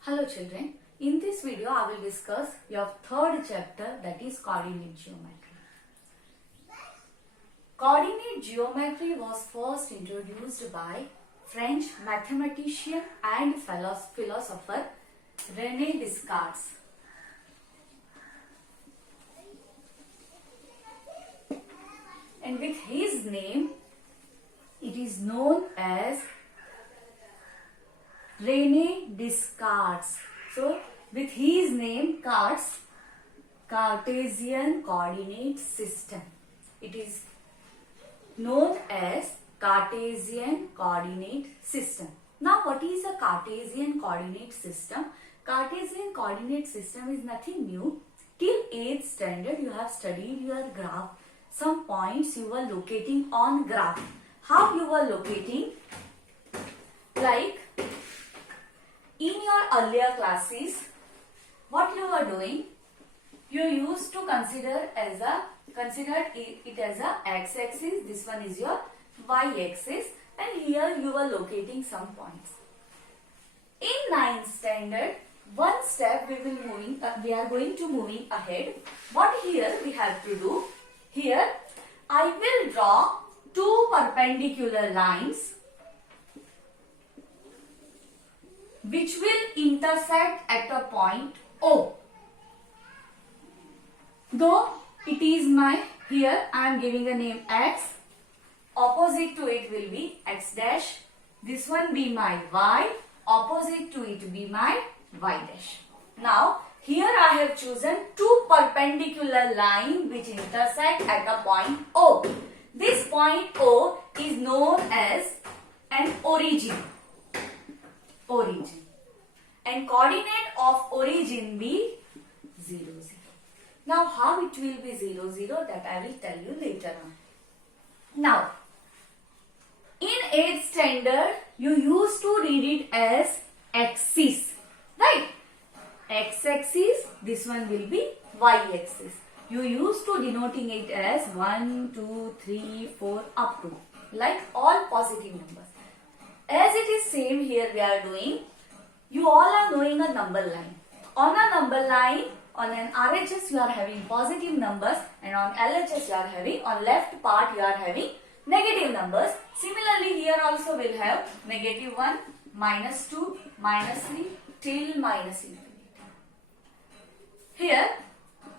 Hello children, in this video I will discuss your third chapter, that is coordinate geometry. Coordinate geometry was first introduced by French mathematician and philosopher René Descartes. And with his name, it is known as René Descartes. So, with his name, Cartesian coordinate system. It is known as Cartesian coordinate system. Now, what is a Cartesian coordinate system? Cartesian coordinate system is nothing new. Till 8th standard, you have studied your graph. Some points you were locating on graph. How you were locating? Like, in your earlier classes, what you were doing, you used to consider it as a x-axis. This one is your y-axis, and here you were locating some points. In 9th standard, one step we are going to moving ahead. What here we have to do? Here I will draw two perpendicular lines which will intersect at a point O. Though it is here I am giving a name x, opposite to it will be x dash, this one be my y, opposite to it be my y dash. Now here I have chosen two perpendicular lines which intersect at a point O. This point O is known as an origin. And coordinate of origin be 0, 0. Now how it will be 0, 0, that I will tell you later on. Now, in 8th standard, you used to read it as axis, right? X-axis, this one will be y-axis. You used to denoting it as 1, 2, 3, 4 up to, like all positive numbers. As it is same here we are doing, you all are knowing a number line. On a number line, on an RHS you are having positive numbers, and on LHS you are having, on left part you are having negative numbers. Similarly here also will have -1, -2, -3 till -infinity. Here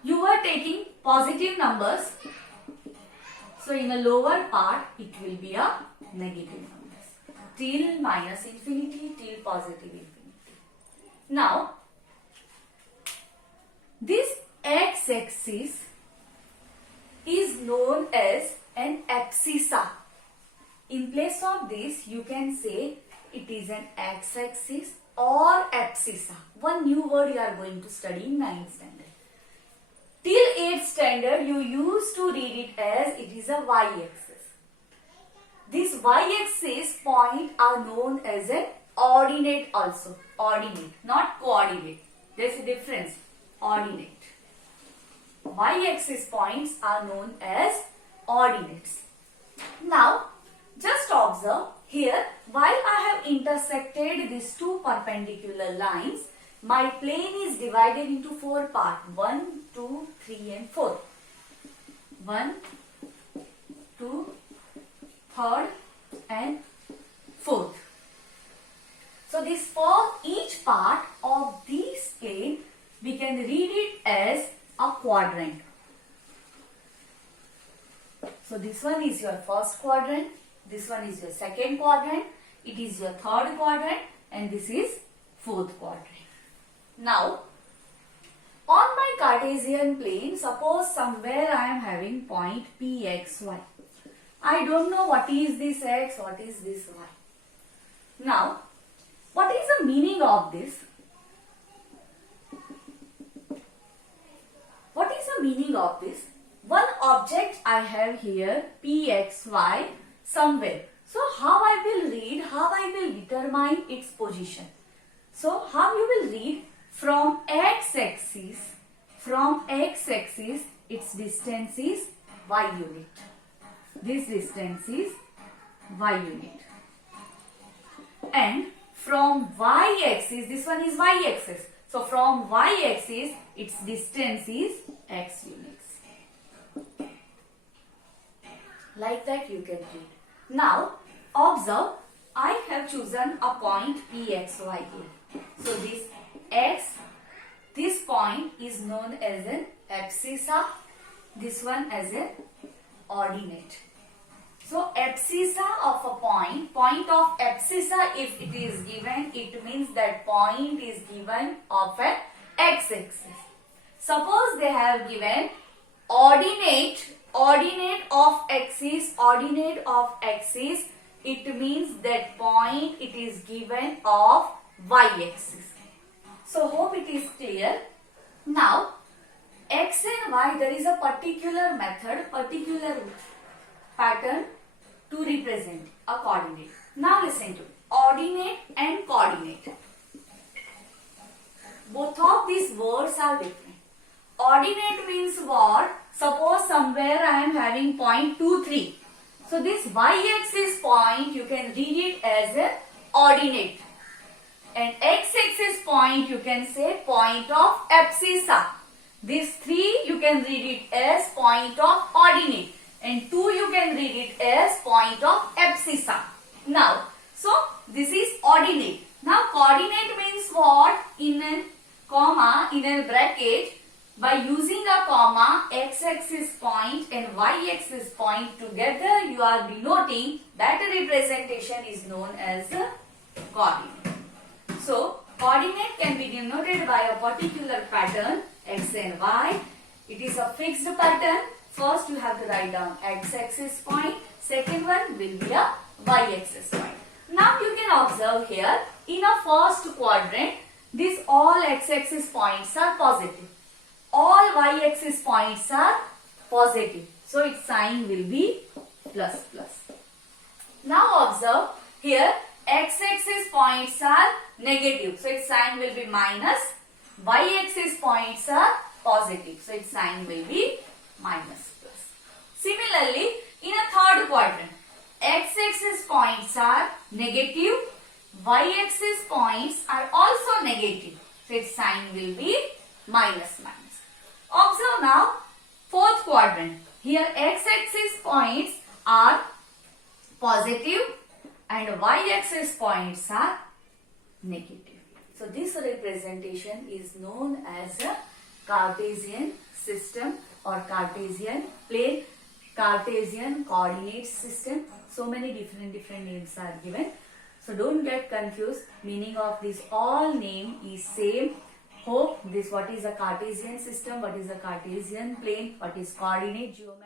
you are taking positive numbers, so in a lower part it will be a negative numbers till -infinity till positive infinity. Now, this x-axis is known as an abscissa. In place of this, you can say it is an x-axis or abscissa. One new word you are going to study in 9th standard. Till 8th standard, you used to read it as it is a y-axis. These y-axis points are known as an ordinate also. Ordinate, not coordinate. There is a difference. Ordinate. Y-axis points are known as ordinates. Now, just observe here, while I have intersected these two perpendicular lines, my plane is divided into 4 parts. 1, 2, 3 and 4. 1, 2, 3rd and 4th. So this for each part of this plane, we can read it as a quadrant. So this one is your first quadrant, this one is your second quadrant, it is your third quadrant, and this is fourth quadrant. Now, on my Cartesian plane, suppose somewhere I am having point Pxy. I don't know what is this x, what is this y. Now, what is the meaning of this? What is the meaning of this? One object I have here, Pxy, somewhere. So how I will read, how I will determine its position? So how you will read from x-axis, its distance is y unit. This distance is y unit. And from y-axis, this one is y-axis. So from y-axis, its distance is x units. Like that you can read. Now observe, I have chosen a point pxy here. So this x, this point is known as an abscissa, this one as an ordinate. So abscissa of a point of abscissa, if it is given, it means that point is given of an x-axis. Suppose they have given ordinate of axis, it means that point it is given of y-axis. So hope it is clear. Now x and y, there is a particular method, particular pattern to represent a coordinate. Now listen to ordinate and coordinate. Both of these words are different. Ordinate means what? Suppose somewhere I am having point 2, 3. So this y-axis point you can read it as an ordinate. And x-axis point you can say point of abscissa. This 3 you can read it as point of ordinate. And 2 you can read it as point of abscissa. Now, so this is ordinate. Now coordinate means what? In a comma, in a bracket, by using a comma, x-axis point and y-axis point together, you are denoting that representation is known as a coordinate. So coordinate can be denoted by a particular pattern, x and y. It is a fixed pattern. First you have to write down x-axis point. Second one will be a y-axis point. Now you can observe here, in a first quadrant, these all x-axis points are positive. All y-axis points are positive. So its sign will be plus plus. Now observe here, x-axis points are negative. So its sign will be minus. Y-axis points are positive. So its sign will be minus plus. Similarly, in a third quadrant, x-axis points are negative. Y-axis points are also negative. So its sign will be minus minus. Observe now fourth quadrant. Here x-axis points are positive and y-axis points are negative. So this representation is known as a Cartesian system or Cartesian plane, Cartesian coordinate system. So many different names are given. So don't get confused. Meaning of this all name is same. Hope this what is a Cartesian system, what is a Cartesian plane, what is coordinate geometry.